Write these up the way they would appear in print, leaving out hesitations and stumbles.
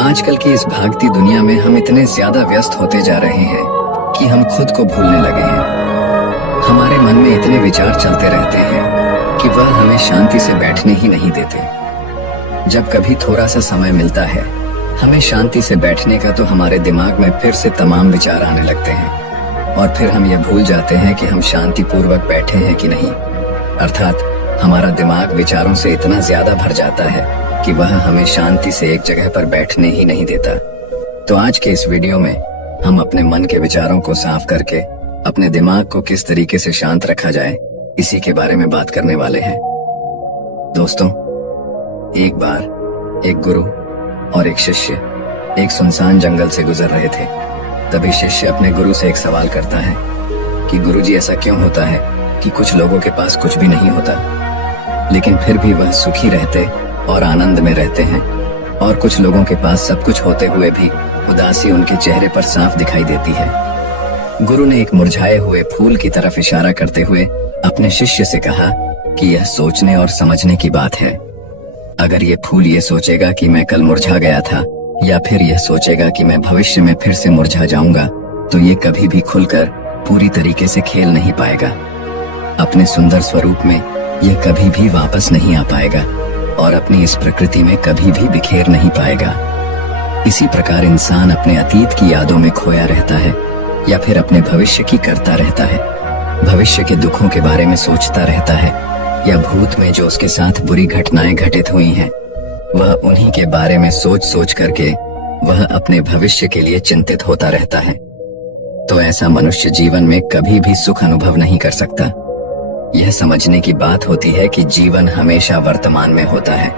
आजकल की इस भागती दुनिया में हम इतने ज्यादा व्यस्त होते जा रहे हैं कि हम खुद को भूलने लगे हैं। हमारे मन में इतने विचार चलते रहते हैं कि वह हमें शांति से बैठने ही नहीं देते। जब कभी थोड़ा सा समय मिलता है हमें शांति से बैठने का, तो हमारे दिमाग में फिर से तमाम विचार आने लगते हैं और फिर हम ये भूल जाते हैं कि हम शांति पूर्वक बैठे हैं कि नहीं। अर्थात हमारा दिमाग विचारों से इतना ज्यादा भर जाता है कि वह हमें शांति से एक जगह पर बैठने ही नहीं देता। तो आज के इस वीडियो में हम अपने मन के विचारों को साफ करके अपने दिमाग को किस तरीके से शांत रखा जाए, इसी के बारे में बात करने वाले हैं। दोस्तों, एक बार एक गुरु और एक शिष्य एक सुनसान जंगल से गुजर रहे थे। तभी शिष्य अपने गुरु से एक सवाल करता है कि गुरुजी, ऐसा क्यों होता है कि कुछ लोगों के पास कुछ भी नहीं होता लेकिन फिर भी वह सुखी रहते और आनंद में रहते हैं, और कुछ लोगों के पास सब कुछ होते हुए भी उदासी उनके चेहरे पर साफ दिखाई देती है। गुरु ने एक मुरझाए हुए फूल की तरफ इशारा करते हुए अपने शिष्य से कहा कि यह सोचने और समझने की बात है। अगर ये फूल ये सोचेगा कि मैं कल मुरझा गया था, या फिर यह सोचेगा कि मैं भविष्य में फिर से मुरझा जाऊंगा, तो ये कभी भी खुलकर पूरी तरीके से खेल नहीं पाएगा। अपने सुंदर स्वरूप में यह कभी भी वापस नहीं आ पाएगा और अपनी इस प्रकृति में कभी भी बिखेर नहीं पाएगा। इसी प्रकार इंसान अपने अतीत की यादों में खोया रहता है या फिर अपने भविष्य की करता रहता है। भविष्य के दुखों के बारे में सोचता रहता है, या भूत में जो उसके साथ बुरी घटनाएं घटित हुई हैं, वह उन्हीं के बारे में सोच सोच करके वह अपने भविष्य के लिए चिंतित होता रहता है। तो ऐसा मनुष्य जीवन में कभी भी सुख अनुभव नहीं कर सकता। यह समझने की बात होती है कि जीवन हमेशा वर्तमान में होता है।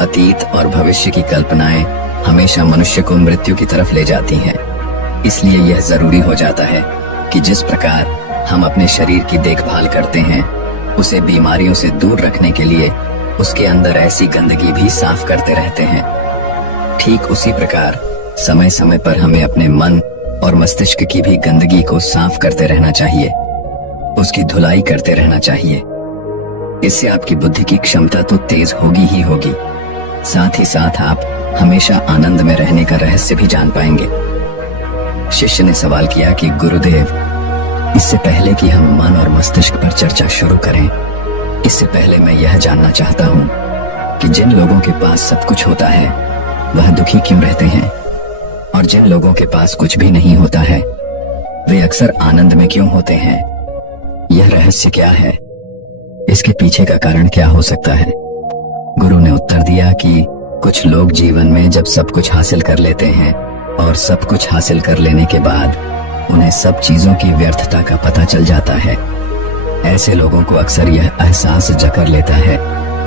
अतीत और भविष्य की कल्पनाएं हमेशा मनुष्य को मृत्यु की तरफ ले जाती हैं। इसलिए यह जरूरी हो जाता है कि जिस प्रकार हम अपने शरीर की देखभाल करते हैं, उसे बीमारियों से दूर रखने के लिए उसके अंदर ऐसी गंदगी भी साफ करते रहते हैं। ठीक उसी प्रकार समय समय पर हमें अपने मन और मस्तिष्क की भी गंदगी को साफ करते रहना चाहिए, उसकी धुलाई करते रहना चाहिए। इससे आपकी बुद्धि की क्षमता तो तेज होगी ही होगी, साथ ही साथ आप हमेशा आनंद में रहने का रहस्य भी जान पाएंगे। शिष्य ने सवाल किया कि गुरुदेव, इससे पहले कि हम मन और मस्तिष्क पर चर्चा शुरू करें, इससे पहले मैं यह जानना चाहता हूँ कि जिन लोगों के पास सब कुछ होता है वह दुखी क्यों रहते हैं, और जिन लोगों के पास कुछ भी नहीं होता है वे अक्सर आनंद में क्यों होते हैं। यह रहस्य क्या है? इसके पीछे का कारण क्या हो सकता है? गुरु ने उत्तर दिया कि कुछ लोग जीवन में जब सब कुछ हासिल कर लेते हैं और सब कुछ हासिल कर लेने के बाद उन्हें सब चीजों की व्यर्थता का पता चल जाता है। ऐसे लोगों को अक्सर यह एहसास जकर लेता है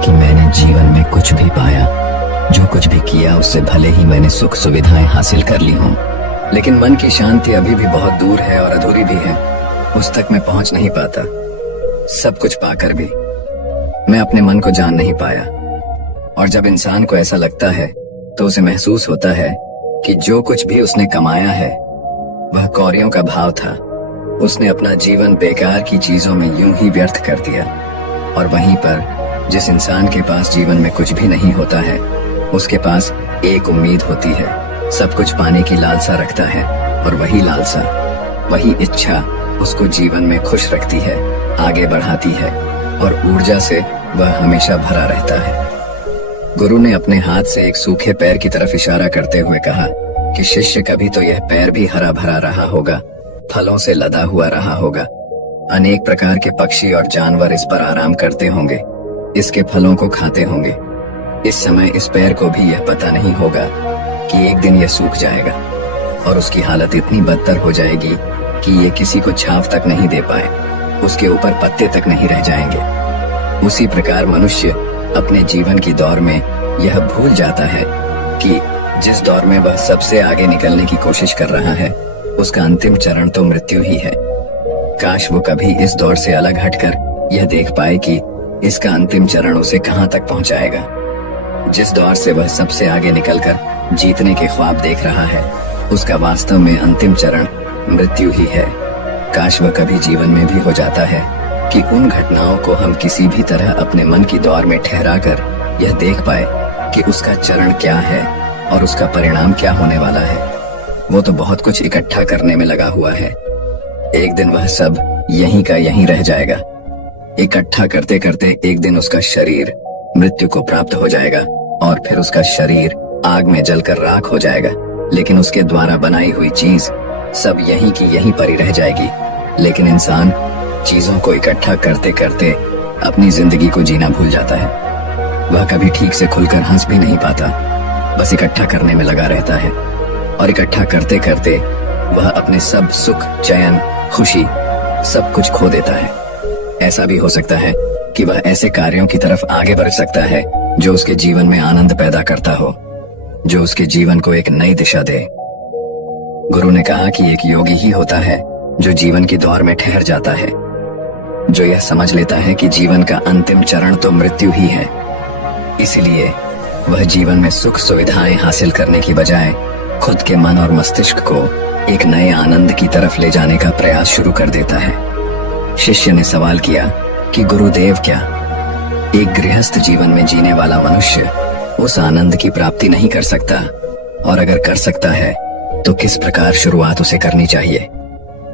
कि मैंने जीवन में कुछ भी पाया, जो कुछ भी किया उससे भले ही मैंने सुख सुविधाएं हासिल कर ली हों, लेकिन मन की शांति अभी भी बहुत दूर है और अधूरी भी है। उस तक मैं पहुंच नहीं पाता। सब कुछ पाकर भी मैं अपने मन को जान नहीं पाया। और जब इंसान को ऐसा लगता है तो उसे महसूस होता है कि जो कुछ भी उसने कमाया है वह कौड़ियों का भाव था। उसने अपना जीवन बेकार की चीजों में यूं ही व्यर्थ कर दिया। और वहीं पर जिस इंसान के पास जीवन में कुछ भी नहीं होता है, उसके पास एक उम्मीद होती है, सब कुछ पाने की लालसा रखता है, और वही लालसा, वही इच्छा उसको जीवन में खुश रखती है, आगे बढ़ाती है, और ऊर्जा से वह हमेशा भरा रहता है। गुरु ने अपने हाथ से एक सूखे पैर की तरफ इशारा करते हुए कहा कि शिष्य, कभी तो यह पैर भी हरा भरा रहा होगा, फलों से लदा हुआ रहा होगा। अनेक प्रकार के पक्षी और जानवर इस पर आराम करते होंगे, इसके फलों को खाते होंगे। इस समय इस पैर को भी यह पता नहीं होगा कि एक दिन यह सूख जाएगा और उसकी हालत इतनी बदतर हो जाएगी कि ये किसी को छांव तक नहीं दे पाए, उसके ऊपर पत्ते तक नहीं रह जाएंगे। उसी प्रकार मनुष्य अपने जीवन की दौड़ में यह भूल जाता है कि जिस दौर में वह सबसे आगे निकलने की कोशिश कर रहा है, उसका अंतिम चरण तो मृत्यु ही है। काश वो कभी इस दौर से अलग हटकर यह देख पाए कि इसका अंतिम चरण उसे कहां तक पहुंचाएगा। जिस दौर से वह सबसे आगे निकलकर जीतने के ख्वाब देख रहा है, उसका वास्तव में अंतिम चरण मृत्यु ही है। काश वह कभी जीवन में भी हो जाता है कि उन घटनाओं को हम किसी भी तरह अपने मन की दौर में ठहरा कर यह देख पाए कि उसका चरण क्या है और उसका परिणाम क्या होने वाला है। वो तो बहुत कुछ इकट्ठा करने में लगा हुआ है। एक दिन वह सब यहीं का यहीं रह जाएगा। इकट्ठा करते करते एक दिन उसका शरीर मृत्यु को प्राप्त हो जाएगा और फिर उसका शरीर आग में जलकर राख हो जाएगा। लेकिन उसके द्वारा बनाई हुई चीज सब यहीं की यहीं पड़ी रह जाएगी। लेकिन इंसान चीजों को इकट्ठा करते करते अपनी जिंदगी को जीना भूल जाता है। वह कभी ठीक से खुलकर हंस भी नहीं पाता, बस इकट्ठा करने में लगा रहता है। और इकट्ठा करते करते वह अपने सब सुख, चैन, खुशी सब कुछ खो देता है। ऐसा भी हो सकता है कि वह ऐसे कार्यों की तरफ आगे बढ़ सकता है जो उसके जीवन में आनंद पैदा करता हो, जो उसके जीवन को एक नई दिशा दे। गुरु ने कहा कि एक योगी ही होता है जो जीवन की दौर में ठहर जाता है, जो यह समझ लेता है कि जीवन का अंतिम चरण तो मृत्यु ही है। इसलिए वह जीवन में सुख सुविधाएं हासिल करने की बजाय खुद के मन और मस्तिष्क को एक नए आनंद की तरफ ले जाने का प्रयास शुरू कर देता है। शिष्य ने सवाल किया कि गुरुदेव, क्या एक गृहस्थ जीवन में जीने वाला मनुष्य उस आनंद की प्राप्ति नहीं कर सकता? और अगर कर सकता है तो किस प्रकार शुरुआत उसे करनी चाहिए?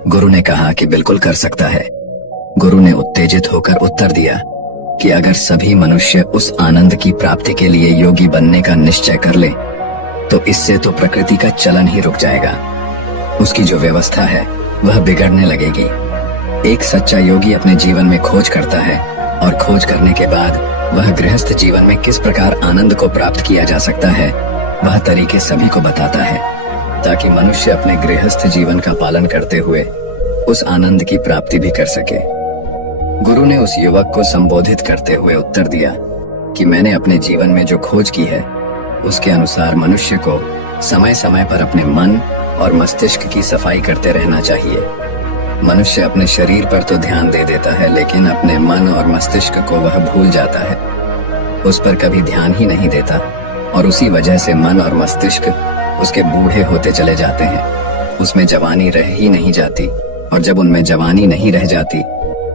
गुरु ने कहा कि बिल्कुल कर सकता है। गुरु ने उत्तेजित होकर उत्तर दिया कि अगर सभी मनुष्य उस आनंद की प्राप्ति के लिए योगी बनने का निश्चय कर ले तो इससे तो प्रकृति का चलन ही रुक जाएगा। उसकी जो व्यवस्था है वह बिगड़ने लगेगी। एक सच्चा योगी अपने जीवन में खोज करता है और खोज करने के बाद वह गृहस्थ जीवन में किस प्रकार आनंद को प्राप्त किया जा सकता है वह तरीके सभी को बताता है, ताकि मनुष्य अपने गृहस्थ जीवन का पालन करते हुए उस आनंद की प्राप्ति भी कर सके। गुरु ने उस युवक को संबोधित करते हुए उत्तर दिया कि मैंने अपने जीवन में जो खोज की है उसके अनुसार मनुष्य को समय समय पर अपने मन और मस्तिष्क की सफाई करते रहना चाहिए। मनुष्य अपने शरीर पर तो ध्यान दे देता है, लेकिन अपने मन और मस्तिष्क को वह भूल जाता है, उस पर कभी ध्यान ही नहीं देता और उसी वजह से मन और मस्तिष्क उसके बूढ़े होते चले जाते हैं। उसमें जवानी रह ही नहीं जाती और जब उनमें जवानी नहीं रह जाती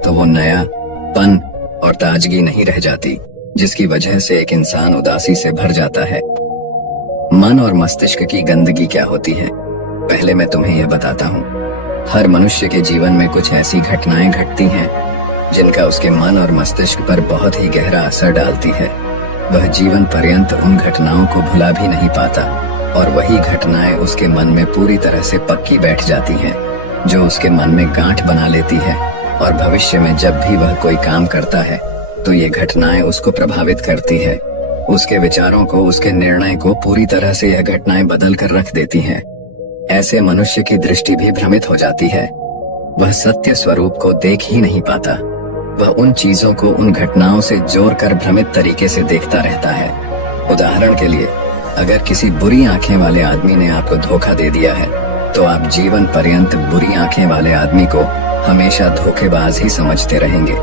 तो वो नयापन और ताजगी नहीं रह जाती, जिसकी वजह से एक इंसान उदासी से भर जाता है। मन और मस्तिष्क की गंदगी क्या होती है, पहले मैं तुम्हें यह बताता हूँ। हर मनुष्य के जीवन में कुछ ऐसी घटनाएं घटती हैं जिनका उसके मन और मस्तिष्क पर बहुत ही गहरा असर डालती है। वह जीवन पर्यंत उन घटनाओं को भुला भी नहीं पाता और वही घटनाएं उसके मन में पूरी तरह से पक्की बैठ जाती हैं, जो उसके मन में गांठ बना लेती है और भविष्य में जब भी वह कोई काम करता है तो ये घटनाएं उसको प्रभावित करती है। उसके विचारों को, उसके निर्णय को पूरी तरह से यह घटनाएं बदल कर रख देती हैं। ऐसे मनुष्य की दृष्टि भी भ्रमित हो जाती है। वह सत्य स्वरूप को देख ही नहीं पाता। वह उन चीजों को, उन घटनाओं से जोड़कर भ्रमित तरीके से देखता रहता है। उदाहरण के लिए, अगर किसी बुरी आंखें वाले आदमी ने आपको धोखा दे दिया है तो आप जीवन पर्यंत बुरी आंखें वाले आदमी को हमेशा धोखेबाज ही समझते रहेंगे।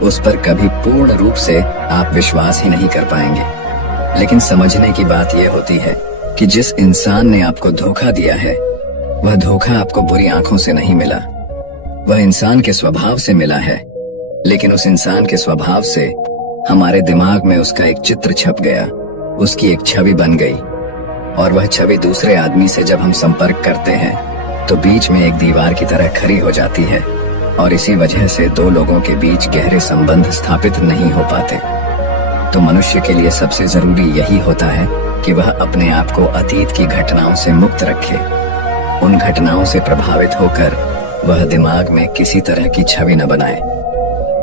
उस पर कभी पूर्ण रूप से आप विश्वास ही नहीं कर पाएंगे। लेकिन समझने की बात यह होती है कि जिस इंसान ने आपको धोखा दिया है वह धोखा आपको बुरी आंखों से नहीं मिला, वह इंसान के स्वभाव से मिला है। लेकिन उस इंसान के स्वभाव से हमारे दिमाग में उसका एक चित्र छप गया, उसकी एक छवि बन गई और वह छवि दूसरे आदमी से जब हम संपर्क करते हैं तो बीच में एक दीवार की तरह खड़ी हो जाती है और इसी वजह से दो लोगों के बीच गहरे संबंध स्थापित नहीं हो पाते। तो मनुष्य के लिए सबसे जरूरी यही होता है कि वह अपने आप को अतीत की घटनाओं से मुक्त रखे। उन घटनाओं से प्रभावित होकर वह दिमाग में किसी तरह की छवि न बनाए।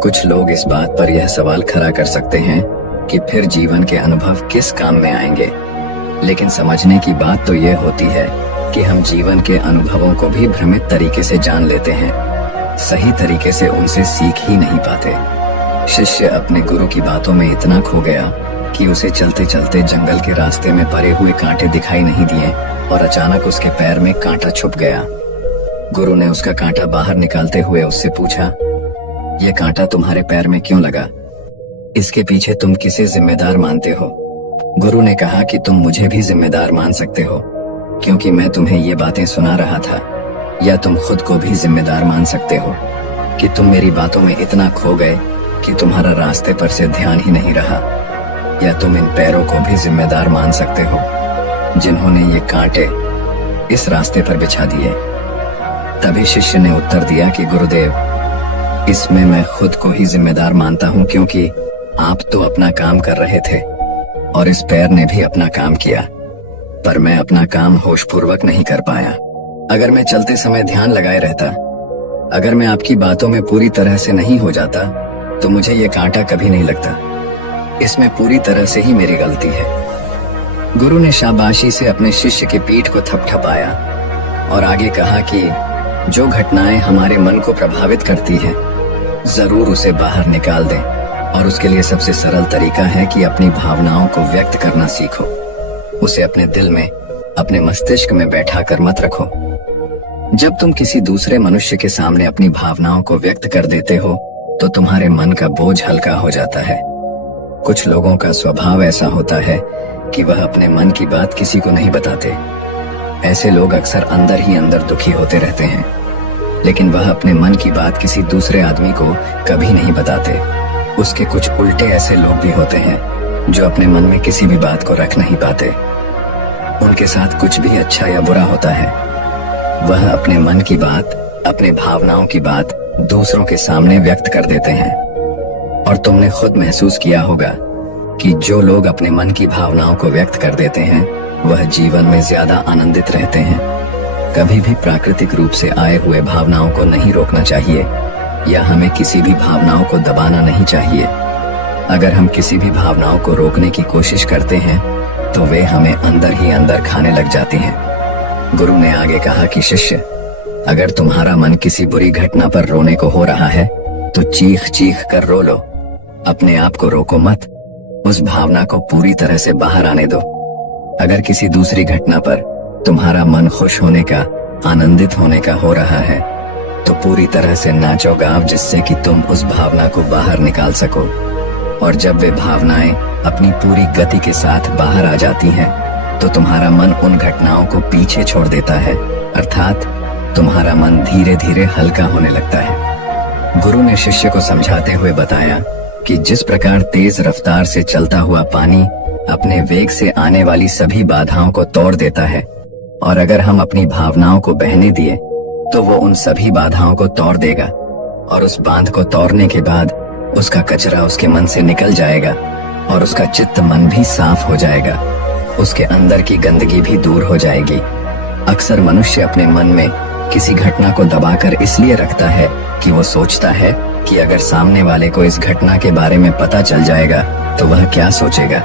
कुछ लोग इस बात पर यह सवाल खड़ा कर सकते हैं कि फिर जीवन के अनुभव किस काम में आएंगे, लेकिन समझने की बात तो यह होती है कि हम जीवन के अनुभवों को भी भ्रमित तरीके से जान लेते हैं, सही तरीके से उनसे सीख ही नहीं पाते। शिष्य अपने गुरु की बातों में इतना खो गया कि उसे चलते चलते जंगल के रास्ते में पड़े हुए कांटे दिखाई नहीं दिए और अचानक उसके पैर में कांटा छुप गया। गुरु ने उसका कांटा बाहर निकालते हुए उससे पूछा, यह कांटा तुम्हारे पैर में क्यों लगा? इसके पीछे तुम किसे जिम्मेदार मानते हो? गुरु ने कहा कि तुम मुझे भी जिम्मेदार मान सकते हो, क्योंकि मैं तुम्हें ये बातें सुना रहा था। या तुम खुद को भी जिम्मेदार मान सकते हो कि तुम मेरी बातों में इतना खो गए कि तुम्हारा रास्ते पर से ध्यान ही नहीं रहा। या तुम इन पैरों को भी जिम्मेदार मान सकते हो जिन्होंने ये कांटे इस रास्ते पर बिछा दिए। तभी शिष्य ने उत्तर दिया कि गुरुदेव, इसमें मैं खुद को ही जिम्मेदार मानता हूँ, क्योंकि आप तो अपना काम कर रहे थे और इस पैर ने भी अपना काम किया, पर मैं अपना काम होशपूर्वक नहीं कर पाया। अगर मैं चलते समय ध्यान लगाए रहता, अगर मैं आपकी बातों में पूरी तरह से नहीं हो जाता, तो मुझे ये कांटा कभी नहीं लगता। इसमें पूरी तरह से ही मेरी गलती है। गुरु ने शाबाशी से अपने शिष्य की पीठ को थपथपाया और आगे कहा कि जो घटनाएं हमारे मन को प्रभावित करती हैं, जरूर उसे बाहर निकाल दें, और उसके लिए सबसे सरल तरीका है कि अपनी भावनाओं को व्यक्त करना सीखो। उसे अपने दिल में, अपने मस्तिष्क में बैठा कर मत रखो। जब तुम किसी दूसरे मनुष्य के सामने अपनी भावनाओं को व्यक्त कर देते हो, तो तुम्हारे मन का बोझ हल्का हो जाता है। कुछ लोगों का स्वभाव ऐसा होता है कि वह अपने मन की बात किसी को नहीं बताते। ऐसे लोग अक्सर अंदर ही अंदर दुखी होते रहते हैं, लेकिन वह अपने मन की बात किसी दूसरे आदमी को कभी नहीं बताते। उसके कुछ उल्टे ऐसे लोग भी होते हैं जो अपने मन में किसी भी बात को रख नहीं पाते। उनके साथ कुछ भी अच्छा या बुरा होता है, वह अपने मन की बात, अपने भावनाओं की बात दूसरों के सामने व्यक्त कर देते हैं। और तुमने खुद महसूस किया होगा कि जो लोग अपने मन की भावनाओं को व्यक्त कर देते हैं, वह जीवन में ज्यादा आनंदित रहते हैं। कभी भी प्राकृतिक रूप से आए हुए भावनाओं को नहीं रोकना चाहिए, या हमें किसी भी भावनाओं को दबाना नहीं चाहिए। अगर हम किसी भी भावनाओं को रोकने की कोशिश करते हैं, तो वे हमें अंदर ही अंदर खाने लग जाती हैं। गुरु ने आगे कहा कि शिष्य, अगर तुम्हारा मन किसी बुरी घटना पर रोने को हो रहा है, तो चीख चीख कर रो लो। अपने आप को रोको मत, उस भावना को पूरी तरह से बाहर आने दो। अगर किसी दूसरी घटना पर तुम्हारा मन खुश होने का, आनंदित होने का हो रहा है, तो पूरी तरह से नाचो गाओ, जिससे कि तुम उस भावना को बाहर निकाल सको। और जब वे भावनाएं अपनी पूरी गति के साथ बाहर आ जाती हैं, तो तुम्हारा मन उन घटनाओं को पीछे छोड़ देता है, अर्थात तुम्हारा मन धीरे धीरे हल्का होने लगता है। गुरु ने शिष्य को समझाते हुए बताया कि जिस प्रकार तेज रफ्तार से चलता हुआ पानी अपने वेग से आने वाली सभी बाधाओं को तोड़ देता है, और अगर हम अपनी भावनाओं को बहने दिए, तो वो उन सभी बाधाओं को तोड़ देगा, और उस बांध को तोड़ने के बाद उसका कचरा उसके मन से निकल जाएगा, और उसका चित्त मन भी साफ हो जाएगा। उसके अंदर की गंदगी भी दूर हो जाएगी। अक्सर मनुष्य अपने मन में किसी घटना को दबाकर इसलिए रखता है कि वो सोचता है कि अगर सामने वाले को इस घटना के बारे में पता चल जाएगा, तो वह क्या सोचेगा।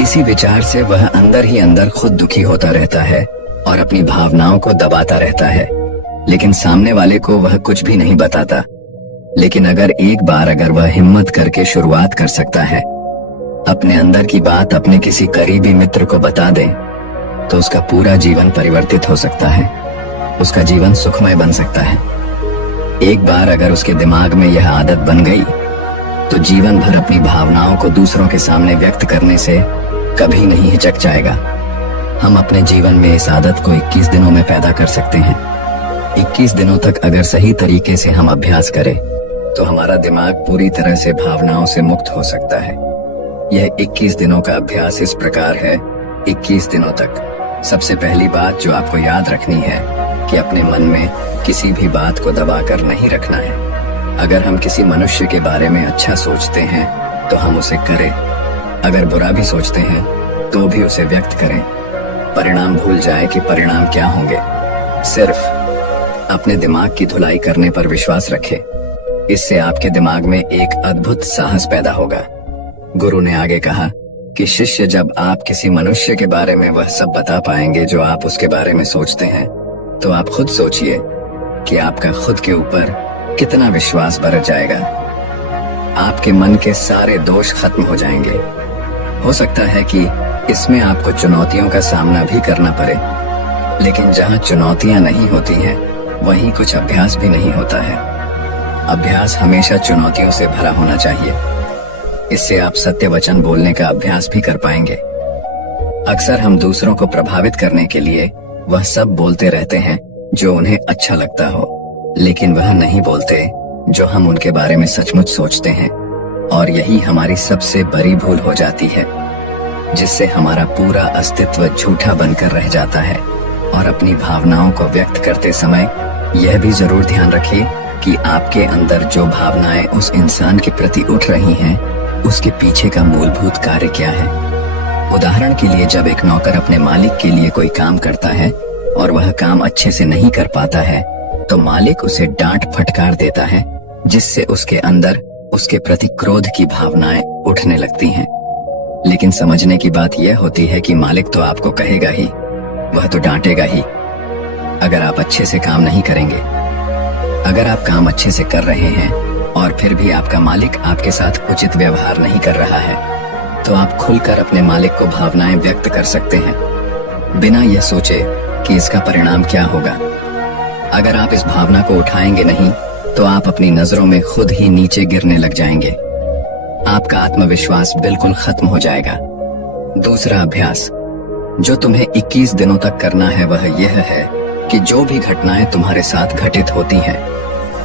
इसी विचार से वह अंदर ही अंदर खुद दुखी होता रहता है और अपनी भावनाओं को दबाता रहता है, लेकिन सामने वाले को वह कुछ भी नहीं बताता। लेकिन अगर वह हिम्मत करके शुरुआत कर सकता है, अपने अंदर की बात अपने किसी करीबी मित्र को बता दे, तो उसका पूरा जीवन परिवर्तित हो सकता है। उसका जीवन सुखमय बन सकता है। एक बार अगर उसके दिमाग में यह आदत बन गई, तो जीवन भर अपनी भावनाओं को दूसरों के सामने व्यक्त करने से कभी नहीं हिचक जाएगा। हम अपने जीवन में इस आदत को 21 दिनों में पैदा कर सकते हैं। 21 दिनों तक अगर सही तरीके से हम अभ्यास करें, तो हमारा दिमाग पूरी तरह से भावनाओं से मुक्त हो सकता है। यह 21 दिनों का अभ्यास इस प्रकार है। 21 दिनों तक सबसे पहली बात जो आपको याद रखनी है कि अपने मन में किसी भी बात को दबाकर नहीं रखना है। अगर हम किसी मनुष्य के बारे में अच्छा सोचते हैं, तो हम उसे करें। अगर बुरा भी सोचते हैं, तो भी उसे व्यक्त करें। परिणाम भूल जाए कि परिणाम क्या होंगे। सिर्फ अपने दिमाग की धुलाई करने पर विश्वास रखें। इससे आपके दिमाग में एक अद्भुत साहस पैदा होगा। गुरु ने आगे कहा कि शिष्य, जब आप किसी मनुष्य के बारे में वह सब बता पाएंगे जो आप उसके बारे में सोचते हैं, तो आप खुद सोचिए कि आपका खुद के ऊपर कितना विश्वास बरत जाएगा। आपके मन के सारे दोष खत्म हो जाएंगे। हो सकता है कि इसमें आपको चुनौतियों का सामना भी करना पड़े, लेकिन जहाँ चुनौतियां नहीं होती हैं, वहीं कुछ अभ्यास भी नहीं होता है। अभ्यास हमेशा चुनौतियों से भरा होना चाहिए। इससे आप सत्य वचन बोलने का अभ्यास भी कर पाएंगे। अक्सर हम दूसरों को प्रभावित करने के लिए वह सब बोलते रहते हैं जो उन्हें अच्छा लगता हो, लेकिन वह नहीं बोलते जो हम उनके बारे में सचमुच सोचते हैं, और यही हमारी सबसे बड़ी भूल हो जाती है। जिससे हमारा पूरा अस्तित्व झूठा बनकर रह जाता है। और अपनी भावनाओं को व्यक्त करते समय यह भी जरूर ध्यान रखिए कि आपके अंदर जो भावनाएं उस इंसान के प्रति उठ रही हैं, उसके पीछे का मूलभूत कार्य क्या है। उदाहरण के लिए, जब एक नौकर अपने मालिक के लिए कोई काम करता है और वह काम अच्छे से नहीं कर पाता है, तो मालिक उसे डांट फटकार देता है, जिससे उसके अंदर उसके प्रति क्रोध की भावनाएं उठने लगती हैं। लेकिन समझने की बात यह होती है कि मालिक तो आपको कहेगा ही, वह तो डांटेगा ही अगर आप अच्छे से काम नहीं करेंगे। अगर आप काम अच्छे से कर रहे हैं और फिर भी आपका मालिक आपके साथ उचित व्यवहार नहीं कर रहा है, तो आप खुलकर अपने मालिक को भावनाएं व्यक्त कर सकते हैं, बिना यह सोचे कि इसका परिणाम क्या होगा। अगर आप इस भावना को उठाएंगे नहीं, तो आप अपनी नजरों में खुद ही नीचे गिरने लग जाएंगे। आपका आत्मविश्वास बिल्कुल खत्म हो जाएगा। दूसरा अभ्यास जो तुम्हें 21 दिनों तक करना है, वह यह है कि जो भी घटनाएं तुम्हारे साथ घटित होती हैं,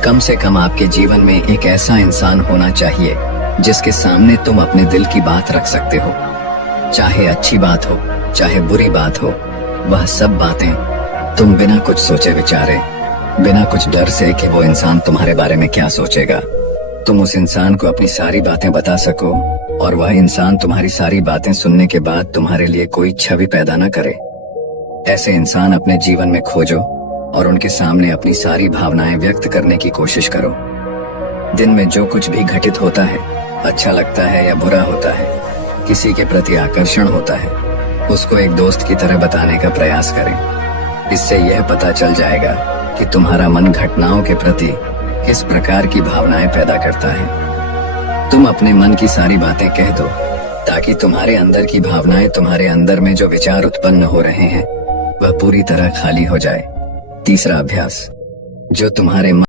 कम से कम आपके जीवन में एक ऐसा इंसान होना चाहिए जिसके सामने तुम अपने दिल की बात रख सकते हो। चाहे अच्छी बात हो, चाहे बुरी बात हो, वह सब बातें तुम बिना कुछ सोचे विचारे, बिना कुछ डर से कि वो इंसान तुम्हारे बारे में क्या सोचेगा, तुम उस इंसान को अपनी सारी बातें बता सको और वह इंसान तुम्हारी सारी बातें सुनने के बाद तुम्हारे लिए कोई छवि पैदा न करे। ऐसे इंसान अपने जीवन में खोजो और उनके सामने अपनी सारी भावनाएं व्यक्त करने की कोशिश करो। दिन में जो कुछ भी घटित होता है, अच्छा लगता है या बुरा होता है, किसी के प्रति आकर्षण होता है, उसको एक दोस्त की तरह बताने का प्रयास करें। इससे यह पता चल जाएगा कि तुम्हारा मन घटनाओं के प्रति किस प्रकार की भावनाएं पैदा करता है। तुम अपने मन की सारी बातें कह दो, ताकि तुम्हारे अंदर की भावनाएं, तुम्हारे अंदर में जो विचार उत्पन्न हो रहे हैं, वह पूरी तरह खाली हो जाए। तीसरा अभ्यास जो तुम्हारे